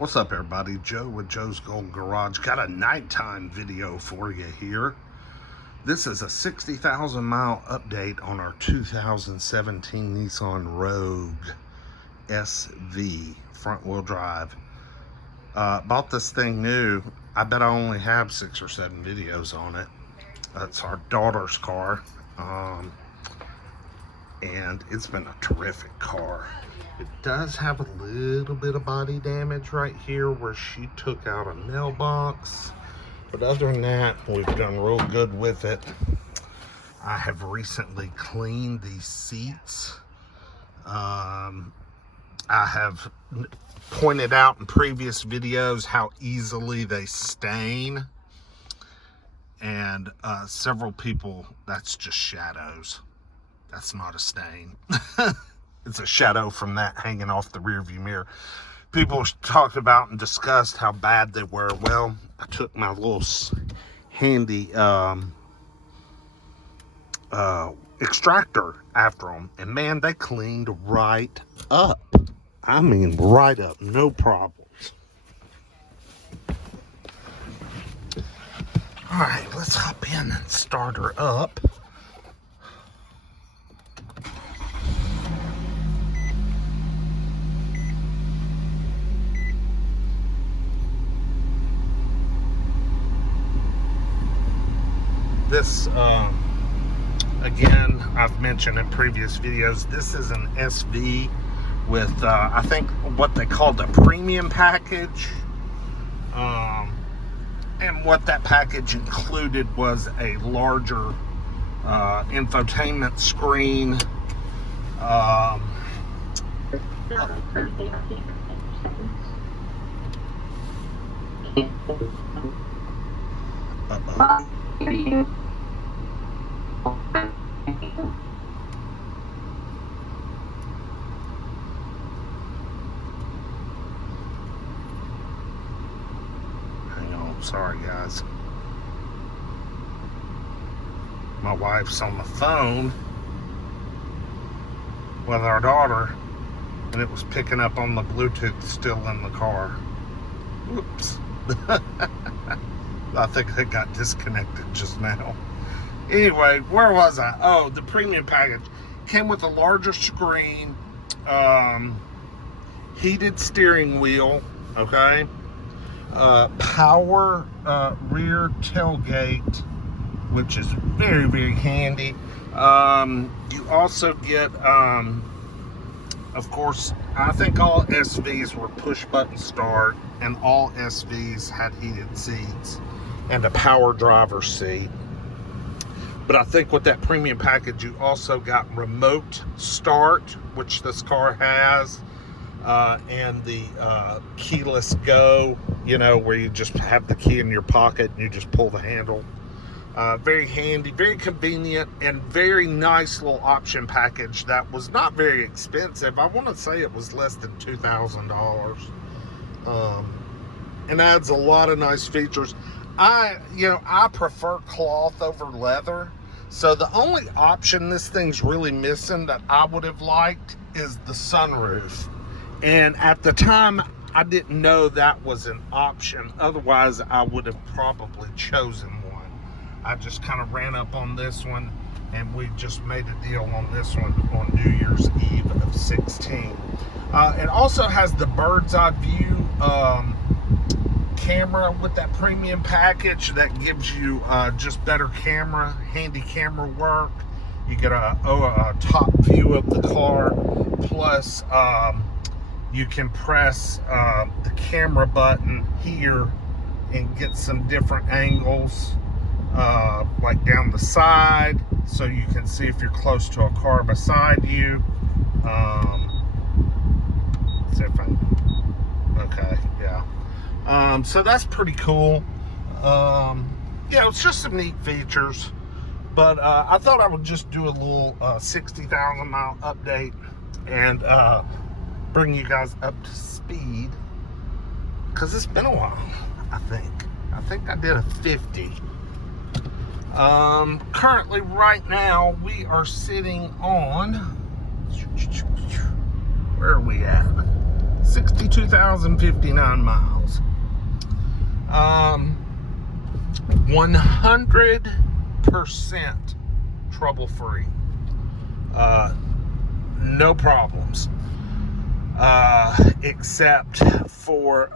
What's up, everybody? Joe with Joe's Golden Garage. Got a nighttime video for you here. This is a 60,000 mile update on our 2017 Nissan Rogue SV front wheel drive. Bought this thing new. I bet I only have 6 or 7 videos on it. It's our daughter's car. And it's been a terrific car. It does have a little bit of body damage right here where she took out a mailbox, but other than that, we've done real good with it. I have recently cleaned these seats. I have pointed out in previous videos how easily they stain, and several people, that's just shadows. That's not a stain. It's a shadow from that hanging off the rear view mirror. People talked about and discussed how bad they were. Well, I took my little handy extractor after them, and man, they cleaned right up. I mean, right up, no problems. All right, let's hop in and start her up. This, again, I've mentioned in previous videos, this is an SV with, I think, what they call the premium package. And what that package included was a larger infotainment screen. Hang on, sorry guys. My wife's on the phone with our daughter, and it was picking up on the Bluetooth still in the car. Whoops. I think it got disconnected just now. Anyway, where was I? Oh, the premium package came with a larger screen, heated steering wheel, okay, power rear tailgate, which is very, very handy. You also get, of course, I think all SVs were push button start, and all SVs had heated seats and a power driver's seat. But I think with that premium package, you also got remote start, which this car has, and the keyless go, you know, where you just have the key in your pocket and you just pull the handle. Very handy, very convenient, and very nice little option package that was not very expensive. I want to say it was less than $2,000. And adds a lot of nice features. I prefer cloth over leather. So the only option this thing's really missing that I would have liked is the sunroof. And at the time, I didn't know that was an option. Otherwise, I would have probably chosen one. I just kind of ran up on this one, and we just made a deal on this one on New Year's Eve of 16. It also has the bird's eye view camera with that premium package that gives you just better handy camera work. You get a top view of the car, plus you can press the camera button here and get some different angles, like down the side, so you can see if you're close to a car beside you. Okay, yeah. So that's pretty cool. Yeah, it's just some neat features. But I thought I would just do a little 60,000 mile update and bring you guys up to speed. Because it's been a while, I think. I think I did a 50. Currently, right now, we are sitting on... Where are we at? 62 62,059 miles. 100% trouble-free. No problems. Except for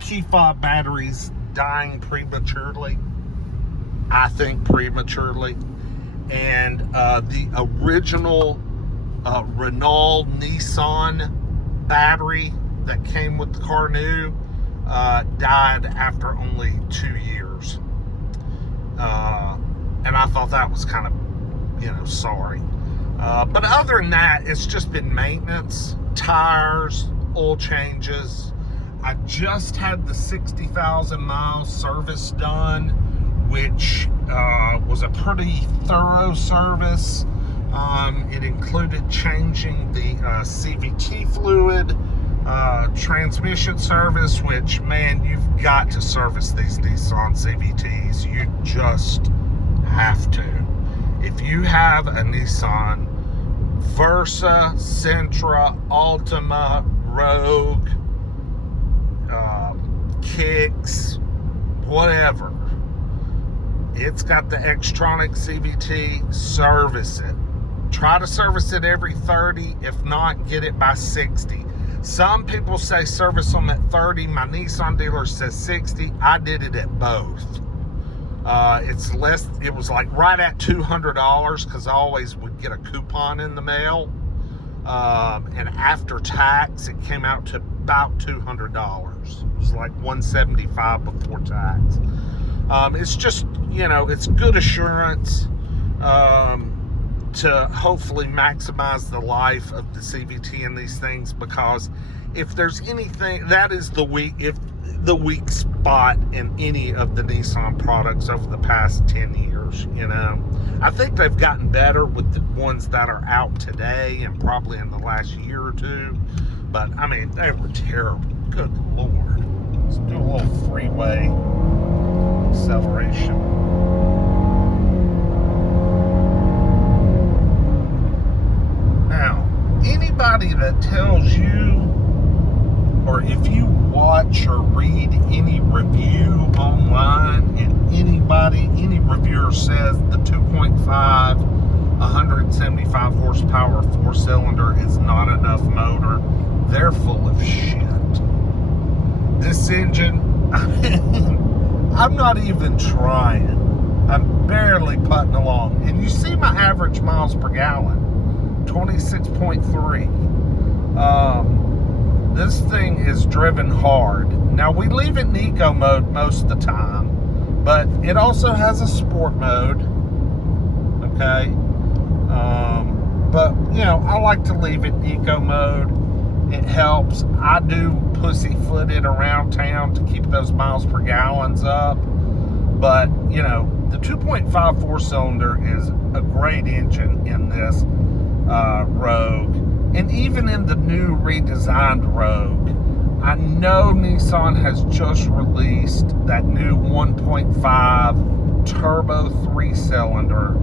key fob batteries dying prematurely. I think prematurely. And the original Renault Nissan battery that came with the car new died after only 2 years. And I thought that was kind of, sorry. But other than that, it's just been maintenance, tires, oil changes. I just had the 60,000 mile service done, which was a pretty thorough service. It included changing the CVT fluid, transmission service, which, man, you've got to service these Nissan CVTs. You just have to. If you have a Nissan Versa, Sentra, Altima, Rogue, Kicks, whatever, it's got the Xtronic CVT, service it. Try to service it every 30. If not, get it by 60. Some people say service them at 30. My Nissan dealer says 60. I did it at both. It's less, it was like right at $200 because I always would get a coupon in the mail. And after tax, it came out to about $200. It was like $175 before tax. It's just, it's good assurance to hopefully maximize the life of the CVT in these things, because if there's anything, that is the weak spot in any of the Nissan products over the past 10 years. I think they've gotten better with the ones that are out today and probably in the last year or two, but I mean, they were terrible. Good Lord. Let's do a little freeway acceleration. Now, anybody that tells you, or if you watch or read any review online, and any reviewer says the 2.5 175 horsepower 4-cylinder is not enough motor, they're full of shit. This engine, I'm not even trying. I'm barely putting along. And you see my average miles per gallon, 26.3. This thing is driven hard. Now, we leave it in eco mode most of the time, but it also has a sport mode, okay? But, I like to leave it in eco mode. It helps. I do pussyfoot it around town to keep those miles per gallons up. But, the 2.5 4-cylinder is a great engine in this Rogue. And even in the new redesigned Rogue, I know Nissan has just released that new 1.5 turbo 3-cylinder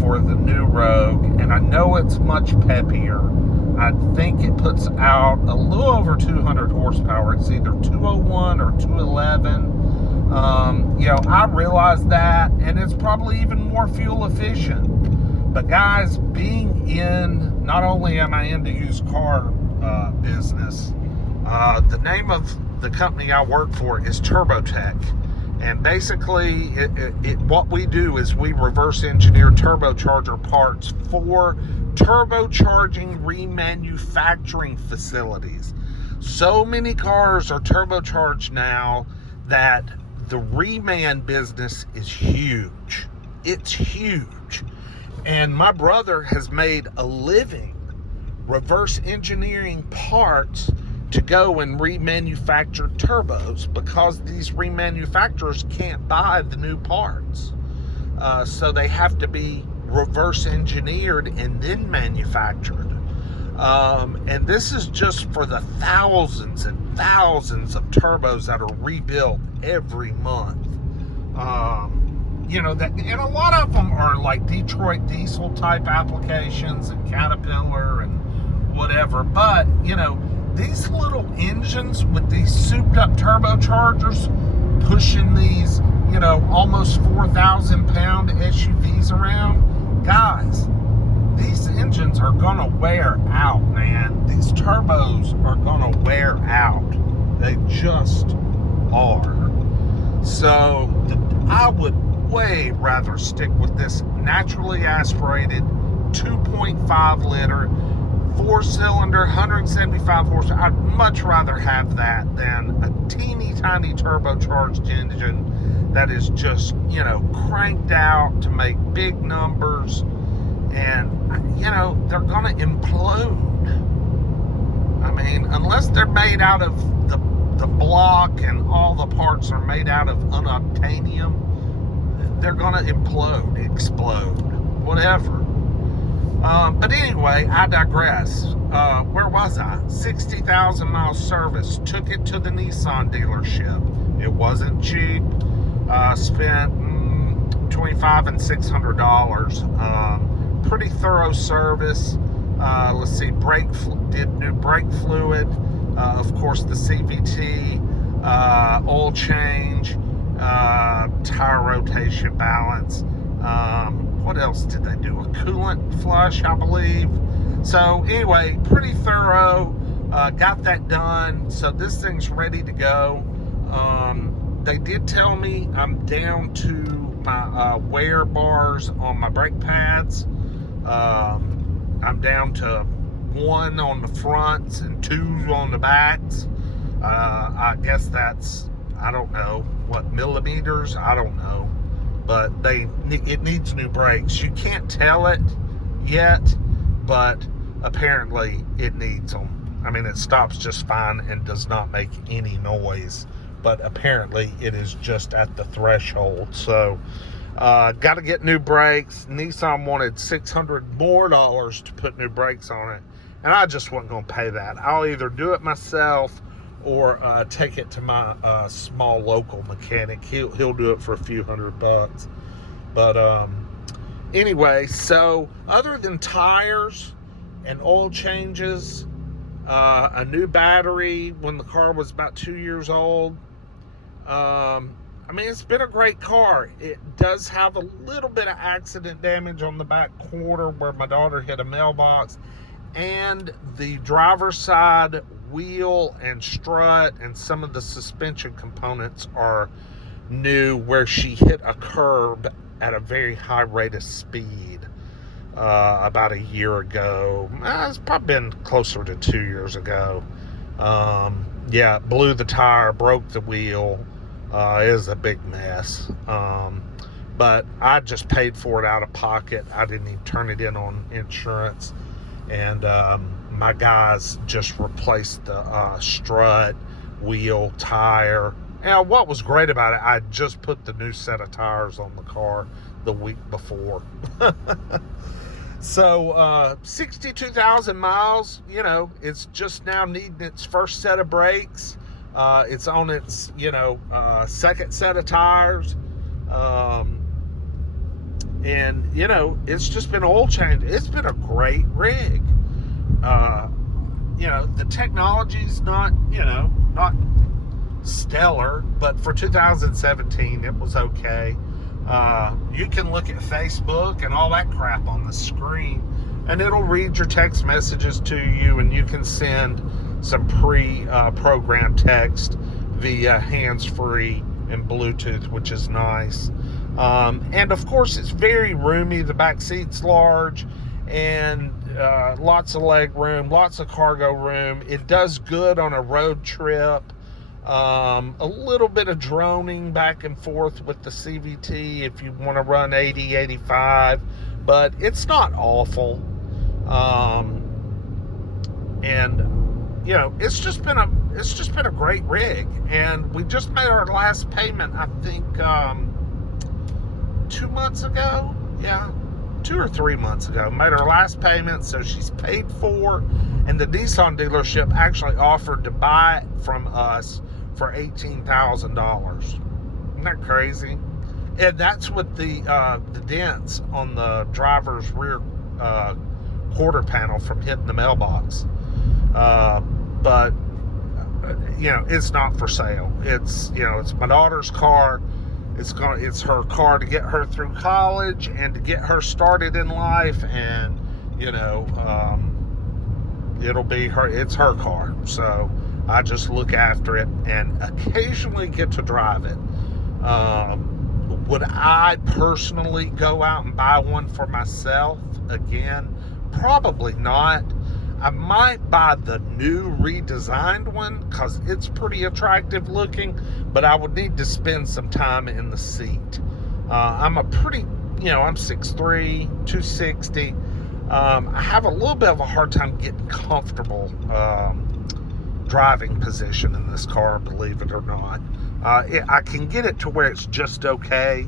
for the new Rogue, and I know it's much peppier. I think it puts out a little over 200 horsepower. It's either 201 or 211. I realize that, and it's probably even more fuel efficient. But guys, being in, not only am I in the used car business, the name of the company I work for is TurboTech. And basically, what we do is we reverse engineer turbocharger parts for turbocharging remanufacturing facilities. So many cars are turbocharged now that the reman business is huge. It's huge. And my brother has made a living reverse engineering parts to go and remanufacture turbos, because these remanufacturers can't buy the new parts. So they have to be reverse engineered and then manufactured. And this is just for the thousands and thousands of turbos that are rebuilt every month. And a lot of them are like Detroit diesel type applications and Caterpillar and whatever. But, you know, these little engines with these souped up turbochargers pushing these, you know, almost 4,000 pound SUVs around, guys, these engines are gonna wear out, man. These turbos are gonna wear out. They just are. So I would way rather stick with this naturally aspirated 2.5 liter 4-cylinder 175 horsepower. I'd much rather have that than a teeny tiny turbocharged engine that is just, you know, cranked out to make big numbers, and, you know, they're gonna implode. I mean, unless they're made out of the block and all the parts are made out of unobtainium, they're gonna implode, explode, whatever. But anyway, I digress. Where was I? 60,000 mile service. Took it to the Nissan dealership. It wasn't cheap. Spent $25 and $600. Pretty thorough service. Let's see, did new brake fluid. Of course, the CVT, oil change, tire rotation balance. What else did they do? A coolant flush, I believe. So anyway, pretty thorough. Got that done. So this thing's ready to go. They did tell me I'm down to my wear bars on my brake pads. I'm down to 1 on the fronts and 2 on the backs. I guess that's, I don't know, what, millimeters? I don't know. But it needs new brakes. You can't tell it yet, but apparently it needs them. I mean, it stops just fine and does not make any noise, but apparently it is just at the threshold. So got to get new brakes. Nissan wanted $600 more to put new brakes on it, and I just wasn't going to pay that. I'll either do it myself or take it to my small local mechanic. He'll do it for a few $100. But anyway, so other than tires and oil changes, a new battery when the car was about 2 years old, I mean, it's been a great car. It does have a little bit of accident damage on the back quarter where my daughter hit a mailbox, and the driver's side wheel and strut and some of the suspension components are new where she hit a curb at a very high rate of speed about a year ago. It's probably been closer to 2 years ago. Yeah, blew the tire, broke the wheel. It was a big mess. But I just paid for it out of pocket. I didn't even turn it in on insurance. And my guys just replaced the strut, wheel, tire. And what was great about it, I just put the new set of tires on the car the week before. So 62,000 miles, you know, it's just now needing its first set of brakes. It's on its, you know, second set of tires. And, you know, it's just been oil change. It's been a great rig. You know, the technology's not, you know, not stellar, but for 2017, it was okay. You can look at Facebook and all that crap on the screen, and it'll read your text messages to you, and you can send some pre-programmed text via hands-free and Bluetooth, which is nice. And of course, it's very roomy. The back seat's large, and lots of leg room, lots of cargo room. It does good on a road trip. A little bit of droning back and forth with the CVT if you want to run 80, 85, but it's not awful. And you know, it's just been a great rig. And we just made our last payment, I think 2 months ago. Yeah, 2 or 3 months ago, made her last payment, so she's paid for. And the Nissan dealership actually offered to buy it from us for $18,000. Isn't that crazy? And that's with the dents on the driver's rear quarter panel from hitting the mailbox. But it's not for sale. It's my daughter's car. It's her car to get her through college and to get her started in life, and it's her car. So I just look after it and occasionally get to drive it. Would I personally go out and buy one for myself again? Probably not. I might buy the new redesigned one because it's pretty attractive looking, but I would need to spend some time in the seat. I'm I'm 6'3", 260. I have a little bit of a hard time getting comfortable driving position in this car, believe it or not. I can get it to where it's just okay,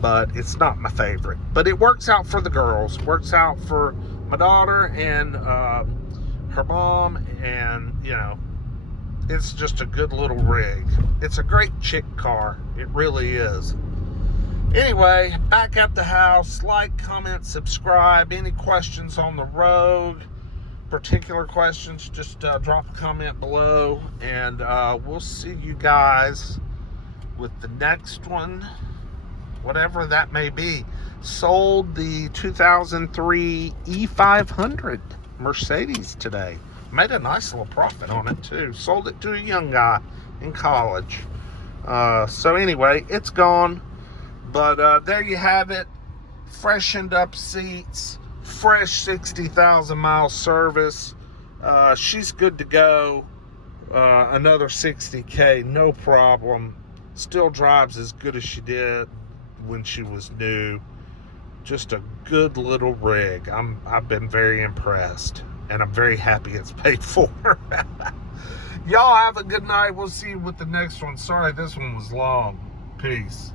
but it's not my favorite. But it works out for the girls, works out for my daughter and her mom, and it's just a good little rig. It's a great chick car, it really is. Anyway, back at the house. Like, comment, subscribe. Any questions on the Rogue, particular questions, just drop a comment below, and we'll see you guys with the next one, whatever that may be. Sold the 2003 E500 Mercedes today. Made a nice little profit on it too. Sold it to a young guy in college. So anyway, it's gone. But there you have it. Freshened up seats, fresh 60,000 mile service. She's good to go. Another 60K, no problem. Still drives as good as she did when she was new. Just a good little rig. I've been very impressed, and I'm very happy it's paid for. Y'all have a good night. We'll see you with the next one. Sorry, this one was long. Peace.